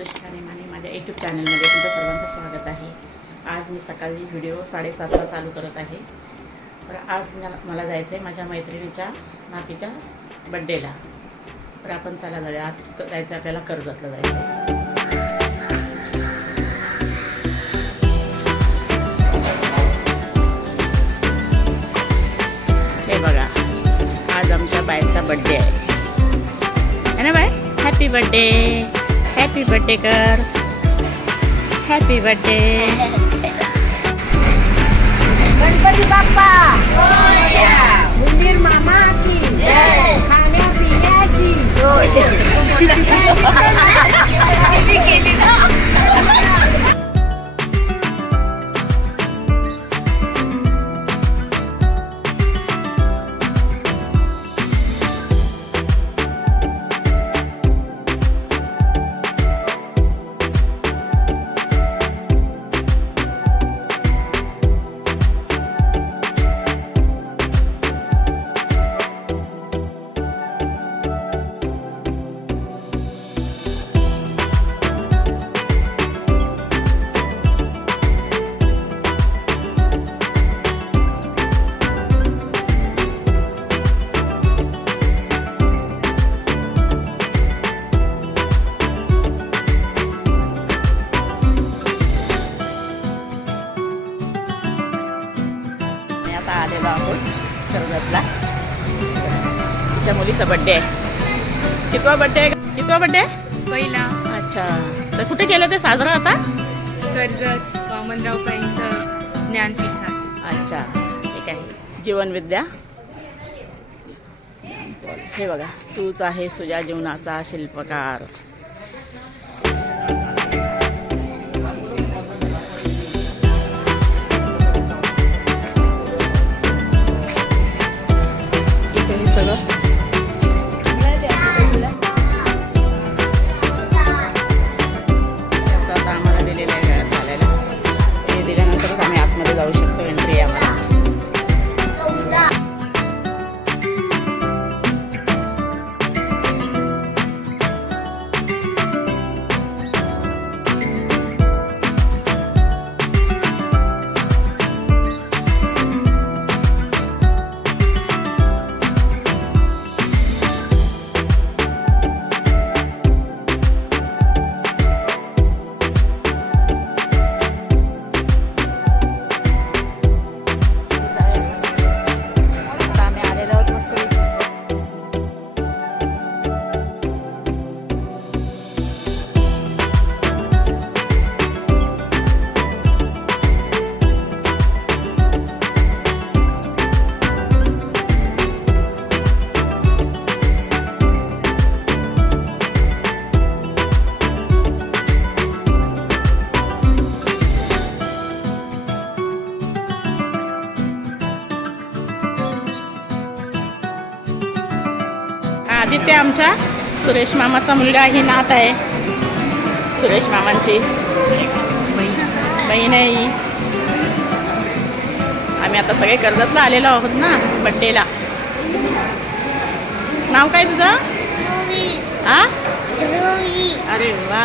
सुशिकाने माने माझ्या यूट्यूब चॅनलमध्ये तुमचं सर्वांचं स्वागत आहे. आज मी सकाळी व्हिडिओ साडेसातला चालू करत आहे. तर आज मला- मला जायचं आहे माझ्या मैत्रिणीच्या नातीच्या बड्डेला तर आपण चला जाऊया. आत जायचं आपल्याला कर्जतला जायचं आहे हे बघा. आज आमच्या बायचा बड्डे आहे. है ना bye happy birthday happy birthday कर हॅपी बड्डे गणपती बाप्पा. मंदिर मामा की खाण्या मुलीचा बड्डे आहे कितवा बड्डे आहे कितवा बड्डे पहिला. अच्छा. तर कुठे केलं ते साजरा आता? कर्जत वामनराव पाईंचं ज्ञानपीठात. अच्छा. ठीक आहे. जीवनविद्या? हे बघा. तूच आहेस तुझ्या जीवनाचा शिल्पकार. सुरेश मामाचा मुलगा ही नात आहे. सुरेश मामांची. बहीण. आहे ही. आम्ही आता सगळे कर्जतला आलेलो आहोत ना बड्डेला नाव काय तुझं? हा अरे वा.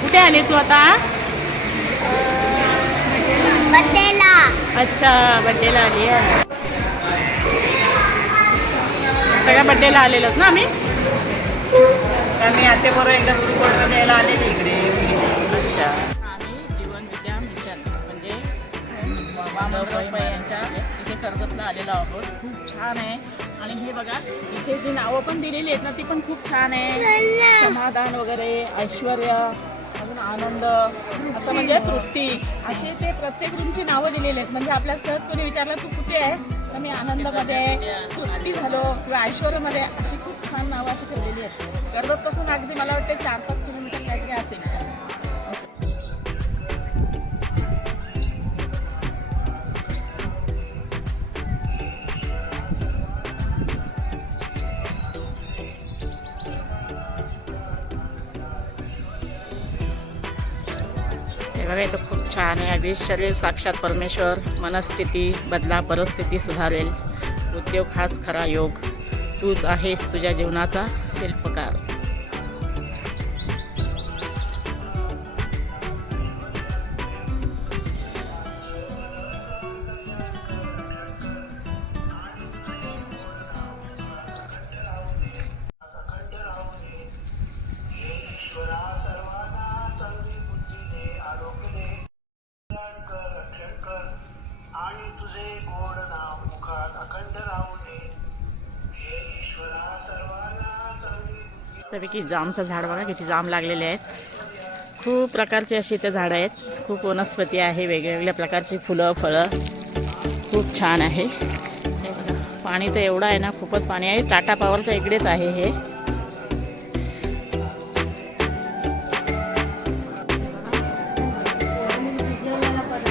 कुठे आले तू आता? अच्छा बड्डेला आली आहे. सगळ्या बड्डेला आलेलो ना आम्ही? आम्ही आता बरोबर एकदा गुरुपौर्णिमा द्यायला आलेली इकडे. अच्छा. आम्ही जीवन विद्या मिशन म्हणजे वामनराव यांच्या इथे कर्जतला आलेलो आहोत. खूप छान आहे. आणि हे बघा इथे जी नावं पण दिलेली आहेत ना ती पण खूप छान आहे. समाधान वगैरे ऐश्वर अजून आनंद असं म्हणजे तृप्ती असे ते प्रत्येक रूमची नावं दिलेली आहेत. म्हणजे आपल्या सहज कोणी विचारलं तू कुठे आहेस? मी आनंदमध्ये आहे, तृप्ती झालो किंवा ऐश्वर्यामध्ये अशी खूप छान नावं अशी ठेवलेली आहेत कर्जतपासून अगदी मला वाटते चार पाच किलोमीटर काहीतरी असेल हे बघा इथं खूप छान आहे अगदी शरीर साक्षात परमेश्वर मनस्थिती बदला परिस्थिती सुधारेल. उद्योग हाच खरा योग. तूच आहेस तुझ्या जीवनाचा मस्तपैकी जामचं झाड बघा किती जाम लागलेले आहेत. खूप प्रकारचे अशी इथे झाडं आहेत. खूप वनस्पती आहे वेगवेगळ्या प्रकारची फुलं फळं. खूप छान आहे. पाणी तर एवढं आहे ना खूपच पाणी आहे. टाटा पॉवरच्या इकडेच आहे हे.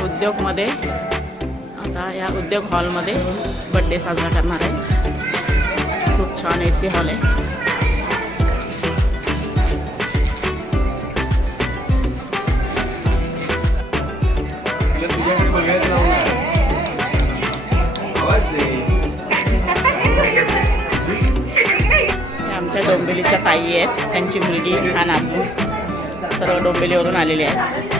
उद्योगमध्ये आता या उद्योग हॉलमध्ये बड्डे साजरा करणार आहे. खूप छान ए सी हॉल आहे. डोंबिवलीच्या ताई आहेत. त्यांची मुलगी हा नातू सर्व डोंबिवलीवरून आलेले आहेत.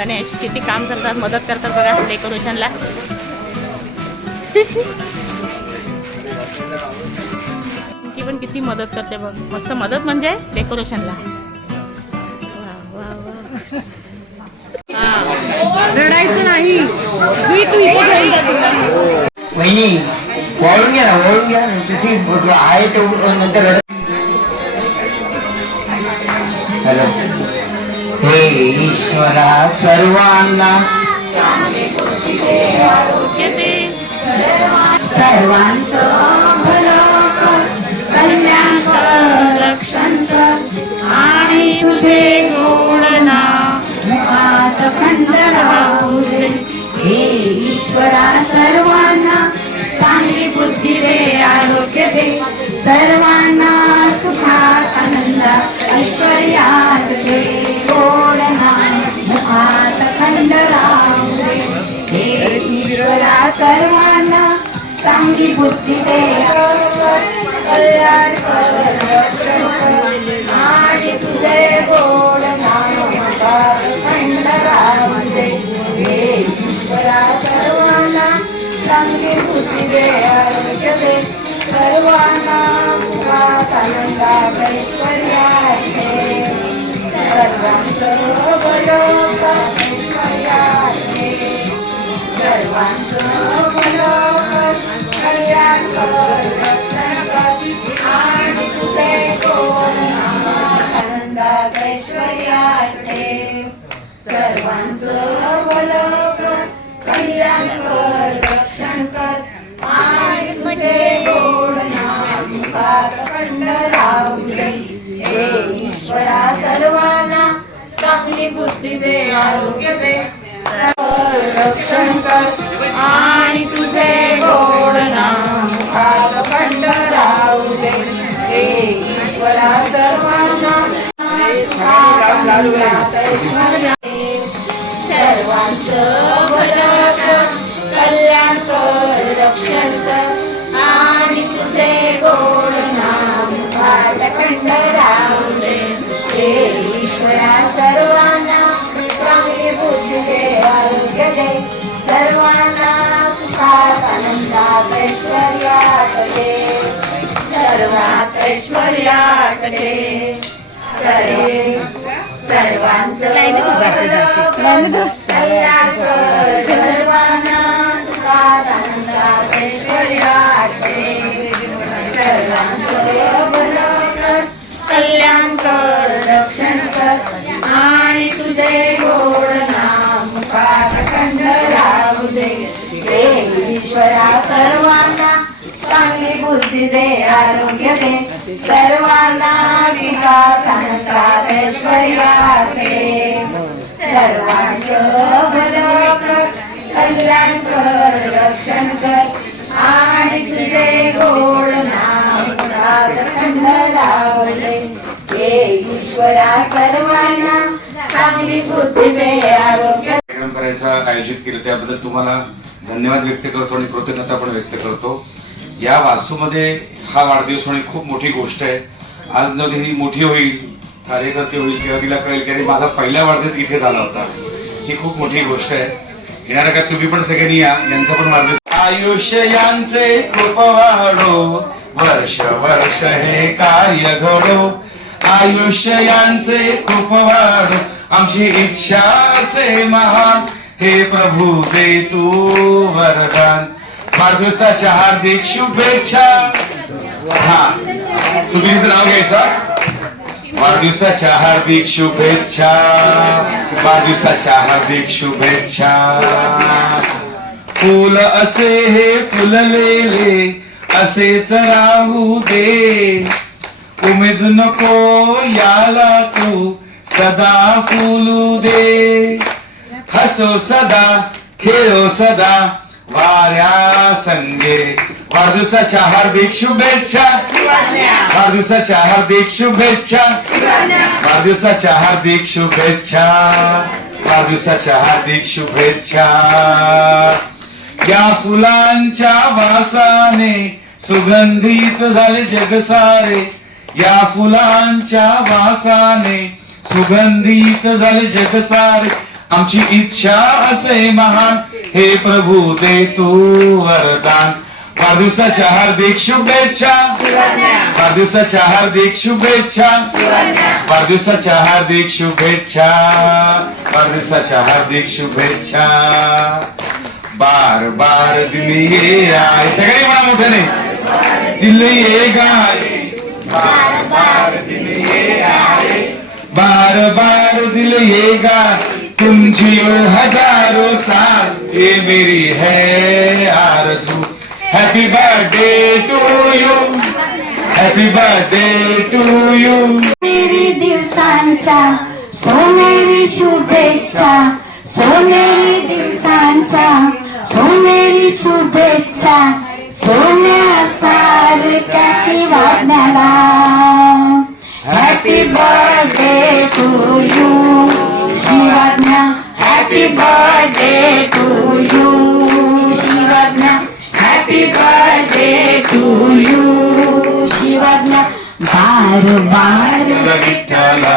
गणेश किती काम करतात मदत करतात बघा डेकोरेशनला की पण किती मदत करते बघ मस्त मदत म्हणजे डेकोरेशनला वा, वा, वा. हा. रडायचं नाही. वहिनी वळून घ्या ना वळून घ्या आहे ते नंतर रडत हॅलो हे ईश्वरा सर्वांना. सर्वांच कल्याण आणि तुझे गोडना मुखात खंड राहू दे. हे ईश्वरा सर्वांना चांगली बुद्धी दे आरोग्य दे. सर्वांना सुखात ऐश्वर्यात गोड खंड हे ईश्वरा सर्वांना चांगली बुद्धी दे कल्याण आणि तुझे गोड हे ईश्वरा सर्वांना चांगली बुद्धी दे आरोग्य दे सर्वांना सुखात आनंदात ऐश्वर्यात सर्वांचं भलं कर सर्वांचं भलं कल्याण कर, रक्षण कर आणि तुझे सर्वांचं भलं कल्याण कर, रक्षण कर. ईश्वरा सर्वांना चांगली बुद्धी दे आरोग्य दे. रक्षण कर आणि तुझे गोड नाम खंड राहू दे हे ईश्वरा सर्वांना ऐश्वर्यात दे सर्वे सर्वांचं कल्याण कर सर्वांना सुखात आनंदात ऐश्वर्यात दे. सर्वांचं भलं कर कल्याण कर रक्षण कर. आणि तुझे गोड नाम मुखात खंड राहू दे. हे ईश्वरा सर्वांना चांगली बुद्धी दे आरोग्य दे. सर्वांना सर्वांचं भलं कर कल्याण कर रक्षण कर. आणि तुझे गोड खंड हे ईश्वरा सर्वांना चांगली बुद्धी आरोग्य आयोजित केलं त्याबद्दल तुम्हाला धन्यवाद व्यक्त करतो आणि कृतज्ञता पण व्यक्त करतो. या वास्तूमध्ये हा वाढदिवस होणे खूप मोठी गोष्ट आहे. आज न ही मोठी होईल कार्यकर्ते होईल तेव्हा तिला कळेल की अरे माझा पहिला वाढदिवस इथे झाला होता. ही खूप मोठी गोष्ट आहे. येणाऱ्या का? तुम्ही पण सगळ्यांनी या. यांचा पण वाढदिवस आयुष्य यांचे खूप वाढो. वर्ष वर्ष हे कार्य घडो. आयुष्य यांचे खूप वाढ. आमची इच्छा असे महान. हे प्रभू दे तू वरदान. वाढदिवसाच्या हार्दिक शुभेच्छा. हा. तुम्ही तिचं नाव घ्यायचं? वाढदिवसाच्या हार्दिक शुभेच्छा. वाढदिवसाच्या हार्दिक शुभेच्छा. फुल असे हे फुललेले असेच राहू दे. उमेज नको याला तू सदा फुलू दे. हसो सदा खेळो सदा वाऱ्या संगे. वाढदिवसाच्या हार्दिक शुभेच्छा. वाढदिवसाच्या हार्दिक शुभेच्छा. वाढदिवसाच्या हार्दिक शुभेच्छा. वाढदिवसाच्या हार्दिक शुभेच्छा. या फुलांच्या वासाने सुगंधित झाले जग सारे. या फुलांच्या वासाने सुगंधित झाले जग सारे. आमची इच्छा असे महान. हे प्रभू दे तू वरदान. वाढदिवसाच्या हार्दिक शुभेच्छा. वाढदिवसाच्या हार्दिक शुभेच्छा. वाढदिवसाच्या हार्दिक शुभेच्छा. वाढदिवसाच्या हार्दिक शुभेच्छा. बार बार दिली ये आय. सगळे म्हणा मोठ्याने. दिली ये गाय. बार बार दिली ये आय. बार बार दिली ये गाय. तुमची हजारो साल ये मेरी है आरज़ू। Happy birthday to you happy birthday to you सोनेरी दिवसांच्या सोनेरी शुभेच्छा सोनेरी दिवसांच्या सोनेरी शुभेच्छा सोन्यासारख्याची वाजण्याला happy birthday happy birthday to you Shivagya happy birthday to you Shivagya बार बार विठ्ठला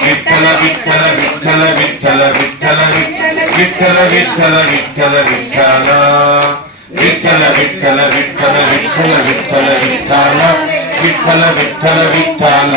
विठ्ठल विठ्ठल विठ्ठल विठ्ठल विठ्ठल विठ्ठल विठ्ठल विठ्ठल विठ्ठल विठ्ठल विठ्ठल विठ्ठल विठ्ठल विठ्ठल विठ्ठल विठ्ठल विठ्ठल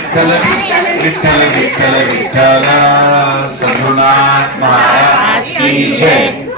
विठ्ठल विठ्ठल विठ्ठल विठ्ठल सद्गुरुनाथ महाराज की जय.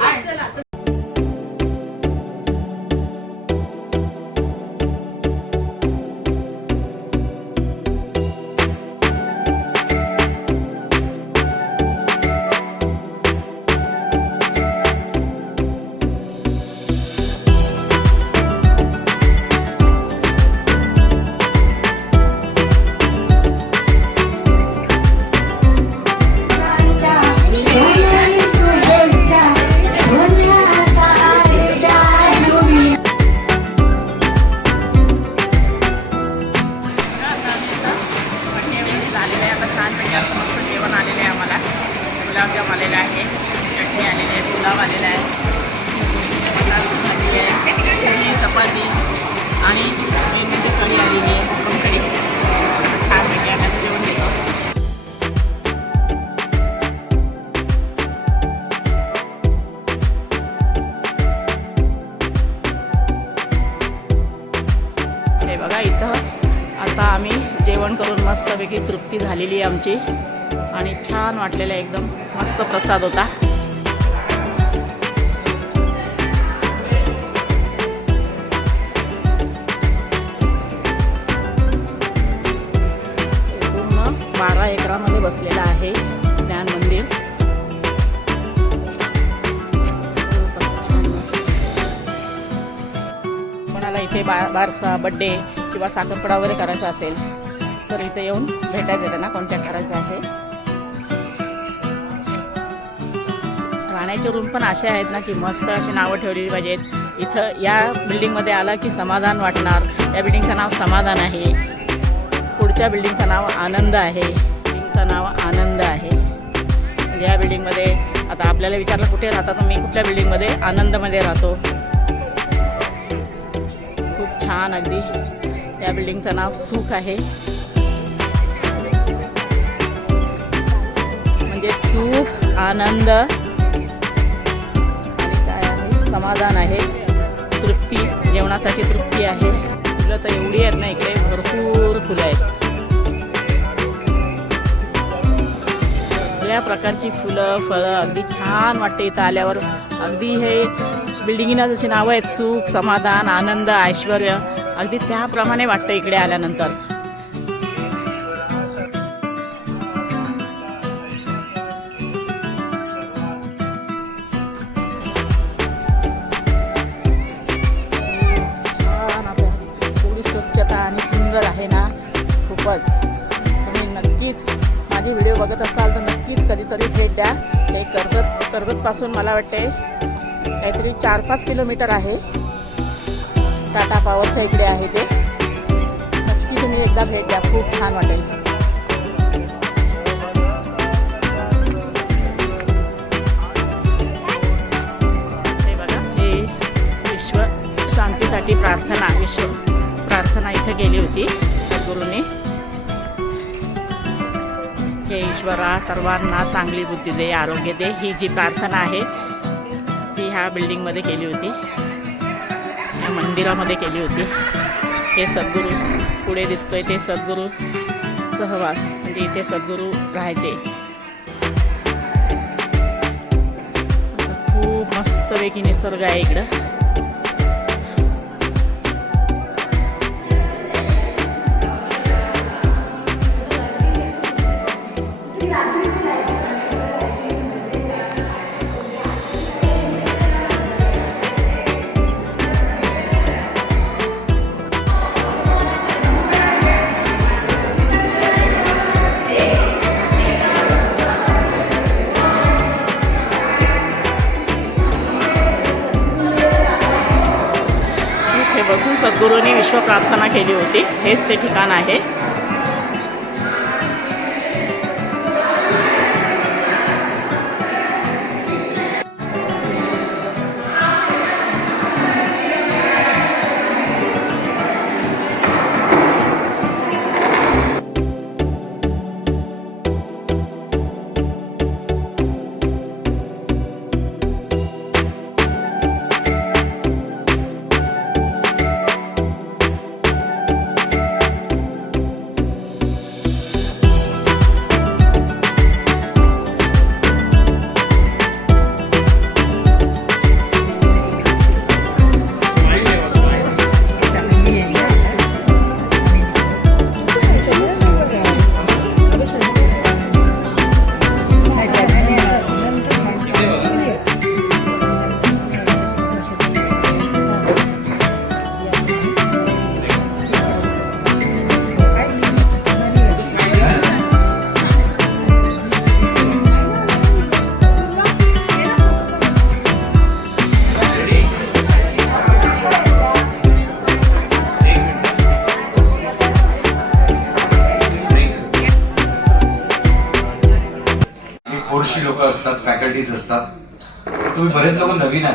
बसलेलं आहे. ज्ञान मंदिर. कोणाला इथे बा बारसा बड्डे किंवा साखरपडा वगैरे करायचा असेल तर इथे येऊन भेटायचं त्यांना कॉन्टॅक्ट करायचा आहे. राहण्याचे रूम पण असे आहेत ना की मस्त अशी नावं ठेवलेली पाहिजेत. इथं या बिल्डिंगमध्ये आला की समाधान वाटणार. या बिल्डिंगचं नाव समाधान आहे. पुढच्या बिल्डिंगचं नाव आनंद आहे. बिल्डिंगचं नाव आनंद आहे. म्हणजे या बिल्डिंगमध्ये आता आपल्याला विचारलं कुठे राहता तर मी कुठल्या बिल्डिंगमध्ये आनंदमध्ये राहतो. खूप छान अगदी. या बिल्डिंगचं नाव सुख आहे. म्हणजे सुख आनंद काय आहे? समाधान आहे. तृप्ती जेवणासाठी तृप्ती आहे. फुलं तर एवढी आहेत ना इकडे भरपूर फुलं आहेत. सगळ्या प्रकारची फुलं फळं अगदी छान वाटते इथं आल्यावर. अगदी हे बिल्डिंगीना जशी नावं आहेत सुख समाधान आनंद ऐश्वर अगदी त्याप्रमाणे वाटतं इकडे आल्यानंतर. छान आपल्या स्वच्छता आणि सुंदर आहे ना. खूपच. तुम्ही नक्कीच माझे व्हिडिओ बघत असाल तर नक्कीच कधीतरी भेट द्या. हे कर्जत कर्जतपासून मला वाटते काहीतरी चार पाच किलोमीटर आहे. टाटा पॉवरच्या इकडे आहे ते. नक्की तुम्ही एकदा भेट द्या. खूप छान वाटेल. विश्व शांतीसाठी प्रार्थना विश्व प्रार्थना इथं गेली होती सद्गुरूंनी. हे ईश्वरा सर्वांना चांगली बुद्धी दे आरोग्य दे. ही जी प्रार्थना आहे ती ह्या बिल्डिंगमध्ये केली होती. या मंदिरामध्ये केली होती. हे सद्गुरू पुढे दिसतोय ते सद्गुरू सहवास म्हणजे इथे सद्गुरू राहायचे. खूप मस्तपैकी निसर्ग आहे इकडं. बसून सद्गुरूंनी विश्व प्रार्थना केली होती. हेच ते ठिकाण आहे.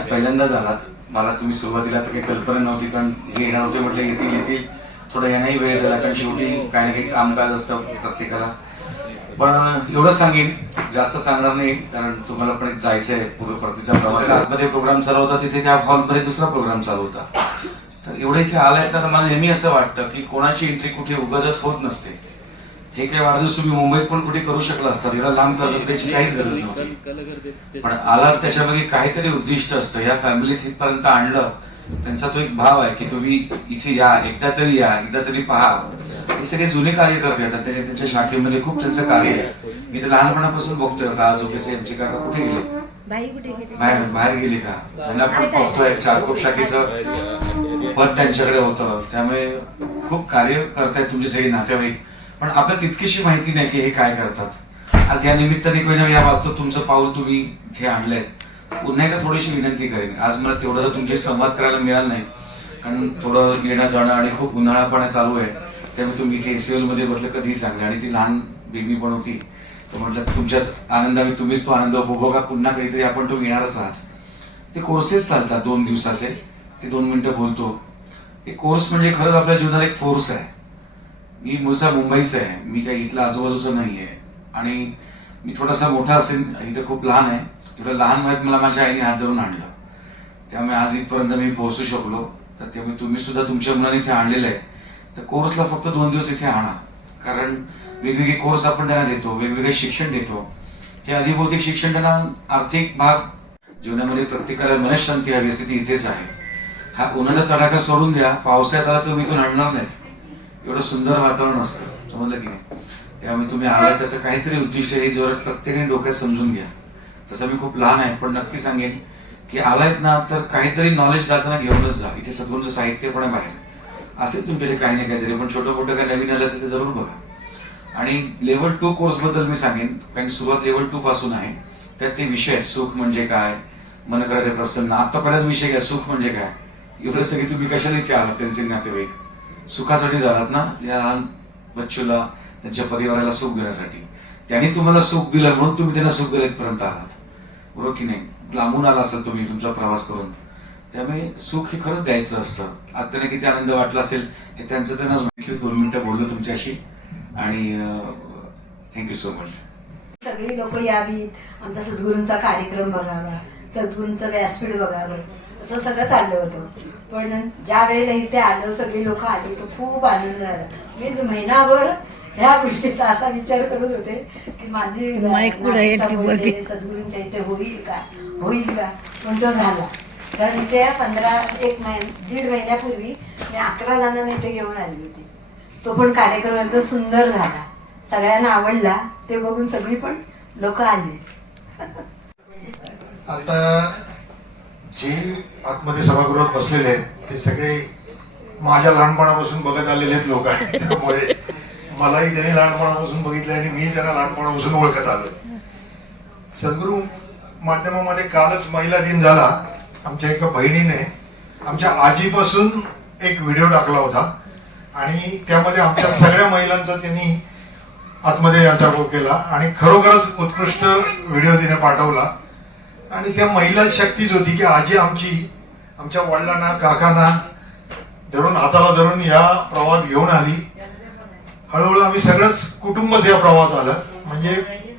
पहिल्यांदाच आलात. मला तुम्ही सुरुवातीला तर काही कल्पना नव्हती कारण हे येणार होते म्हटलं येतील येतील. थोडं यांनाही वेळ झाला कारण शेवटी काही ना काही कामकाज असतं प्रत्येकाला. पण एवढंच सांगेन जास्त सांगणार नाही कारण तुम्हाला पण एक जायचं आहे पूर्व परतीचा प्रवास. आतमध्ये प्रोग्राम चालू होता तिथे त्या हॉलमध्ये दुसरा प्रोग्राम चालू होता. तर एवढे इथे आलाय तर मला नेहमी असं वाटतं की कोणाची एंट्री कुठे उगाच होत नसते. हे काही वाढदिवस तुम्ही मुंबईत पण कुठे करू शकला असतात याला लांब कर्ज द्यायची काहीच गरज नव्हती पण आला त्याच्यामध्ये काहीतरी उद्दिष्ट असतं या फॅमिलीत इथपर्यंत आणलं त्यांचा तो एक भाव आहे की तुम्ही इथे या एकदा तरी या एकदा तरी पहा हे सगळे जुने कार्यकर्ते आहेत ते- त्यांच्या शाखेमध्ये खूप त्यांचं कार्य आहे मी तर लहानपणापासून बघतोय का आज ओके आमचे काका कुठे गेले बाई कुठे गेली बाहेर बाहेर गेले का त्यांना पण बघतोय चारकोप शाखेचं पद त्यांच्याकडे होतं त्यामुळे खूप कार्य करतायत तुमचे सगळे नातेवाईक पण आपल्याला तितकीशी माहिती नाही की हे काय करतात. आज या निमित्ताने कोणी या वाचतो तुमचं पाऊल तुम्ही इथे आणलंय. पुन्हा एकदा थोडीशी विनंती करेन. आज मला तेवढं तुमच्याशी तुमचे संवाद करायला मिळाला नाही. कारण थोडं येणं जाणं आणि खूप उन्हाळापणा चालू आहे. त्यामुळे तुम्ही इथे एसीएलमध्ये बसलं कधीही सांगले आणि ती लहान बेबी पण होती. तर म्हटलं तुमच्यात आनंदाने तुम्हीच तो आनंद उपभोगा. पुन्हा काहीतरी आपण तो येणारच आहात. ते कोर्सेस चालतात दोन दिवसाचे. ते दोन मिनिटं बोलतो. हे कोर्स म्हणजे खरंच आपल्या जीवनात एक फोर्स आहे. मी मुळचा मुंबईचा आहे. मी काही इथला आजूबाजूचा नाही आहे आणि मी थोडासा मोठा असेल इथं खूप लहान आहे. एवढं लहान वयात मला माझ्या आईने हात धरून आणलं. त्यामुळे आज इथपर्यंत मी पोहोचू शकलो. तर त्यामुळे तुम्ही सुद्धा तुमच्या मुलांनी इथे आणलेलं आहे. तर कोर्सला फक्त दोन दिवस इथे आणा. कारण वेगवेगळे कोर्स आपण त्यांना देतो वेगवेगळे शिक्षण देतो. हे अधिभौतिक शिक्षण त्यांना आर्थिक भाग जीवनामध्ये प्रत्येकाला मनशांती हवी असते ती इथेच आहे. हा उन्हाचा तडाखा सोडून द्या. पावसाळ्यात आला तुम्ही इथून आणणार नाहीत. एवढं सुंदर वातावरण असतं. समजलं की नाही. त्यामुळे तुम्ही आलात त्याचं काहीतरी उद्दिष्ट हे जोरात प्रत्येकाने डोक्यात समजून घ्या. तसं मी खूप लहान आहे पण नक्की सांगेन की आलायत ना तर काहीतरी नॉलेज जाताना घेऊनच जा. इथे सद्गुरूंचं साहित्य पण आहे बाहेर. असेल तुमच्याकडे काही नाही काहीतरी पण छोटं मोठं काही नवीन आलं असेल ते जरूर बघा. आणि लेवल टू कोर्सबद्दल मी सांगेन कारण सुरुवात लेवल टू पासून आहे. त्यात ते विषय सुख म्हणजे काय मन करायचे प्रसन्न. आता बऱ्याच विषय घ्या सुख म्हणजे काय. एवढं सगळे तुम्ही कशाला इथे आलात त्यांचे नातेवाईक? सुखासाठी जातात ना या लहान बच्चूला त्यांच्या परिवाराला सुख देण्यासाठी. त्यांनी तुम्हाला सुख दिलं म्हणून तुम्ही त्यांना सुख दिलं इथपर्यंत आहात. बरोबर की नाही? लांबून आला असेल तुम्ही तुमचा प्रवास करून. त्यामुळे सुख हे खरंच द्यायचं असतं. आता त्यांना किती आनंद वाटला असेल हे त्यांचं त्यांनाच माहिती. दोन मिनिटं बोललो तुमच्याशी. आणि थँक्यू सो मच सगळी लोक यावीत. आमचा सद्गुरूंचा कार्यक्रम बघावा. सद्गुरूंचं व्यासपीठ बघावं. असं सगळं चाललं होतं. पण ज्या वेळेला इथे आलो सगळी लोक आली तर खूप आनंद झाला. मी महिनाभर ह्या गोष्टीचा असा विचार करत होते की माझी सद्गुरूंच्या इथे होईल का? होईल का? पण तो झाला. तर इथे पंधरा एक महिन दीड महिन्यापूर्वी मी अकरा जणांना इथे घेऊन आली होती. तो पण कार्यक्रम एकदम सुंदर झाला. सगळ्यांना आवडला. ते बघून सगळी पण लोक आली. आता जे आतमध्ये सभागृहात बसलेले आहेत ते सगळे माझ्या लहानपणापासून बघत आलेले आहेत लोक आहेत. त्यामुळे मलाही त्यांनी लहानपणापासून बघितलं आणि मी त्यांना लहानपणापासून ओळखत आलो सद्गुरू माध्यमामध्ये कालच महिला दिन झाला. आमच्या एका बहिणीने आमच्या आजीपासून एक व्हिडिओ टाकला होता. आणि त्यामध्ये आमच्या सगळ्या महिलांचा त्यांनी आतमध्ये अंतर्भाव केला आणि खरोखरच उत्कृष्ट व्हिडिओ तिने पाठवला. आणि त्या महिला शक्तीच होती की आजी आमची आमच्या वडिलांना काकांना धरून हाताला धरून या प्रवाहात घेऊन आली. हळूहळू आम्ही सगळंच कुटुंबच या प्रवाहात आलं. म्हणजे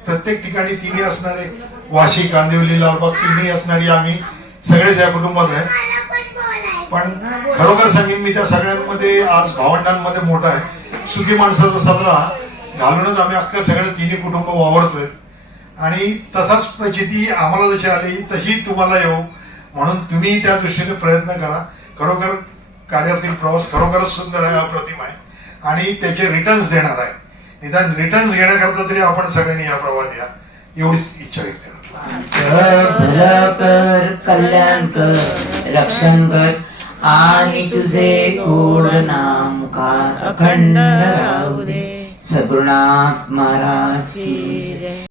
प्रत्येक ठिकाणी तिन्ही असणारे वाशी कांदिवली लालबाग तिन्ही असणारी आम्ही सगळेच या कुटुंबात आहे. पण खरोखर सांगेन मी त्या सगळ्यांमध्ये आज भावंडांमध्ये मोठा आहे. सुखी माणसाचा सल्ला घालूनच आम्ही अख्खं सगळं तिन्ही कुटुंब वावरतोय. आणि तसाच प्रचिती आम्हाला जशी आली तशी तुम्हाला येऊ. म्हणून तुम्ही त्या दृष्टीने प्रयत्न करा. खरोखर कार्यातील प्रवास खरोखरच सुंदर आहे अप्रतिम आहे. आणि त्याचे रिटर्न्स देणार आहे. निदान रिटर्न्स घेण्याकरता तरी आपण सगळ्यांनी या प्रवास या एवढीच इच्छा व्यक्त कर कल्याण कर रक्षण कर आणि तुझे गोड नाम का अखंड राहू दे. सगुणात महाराज की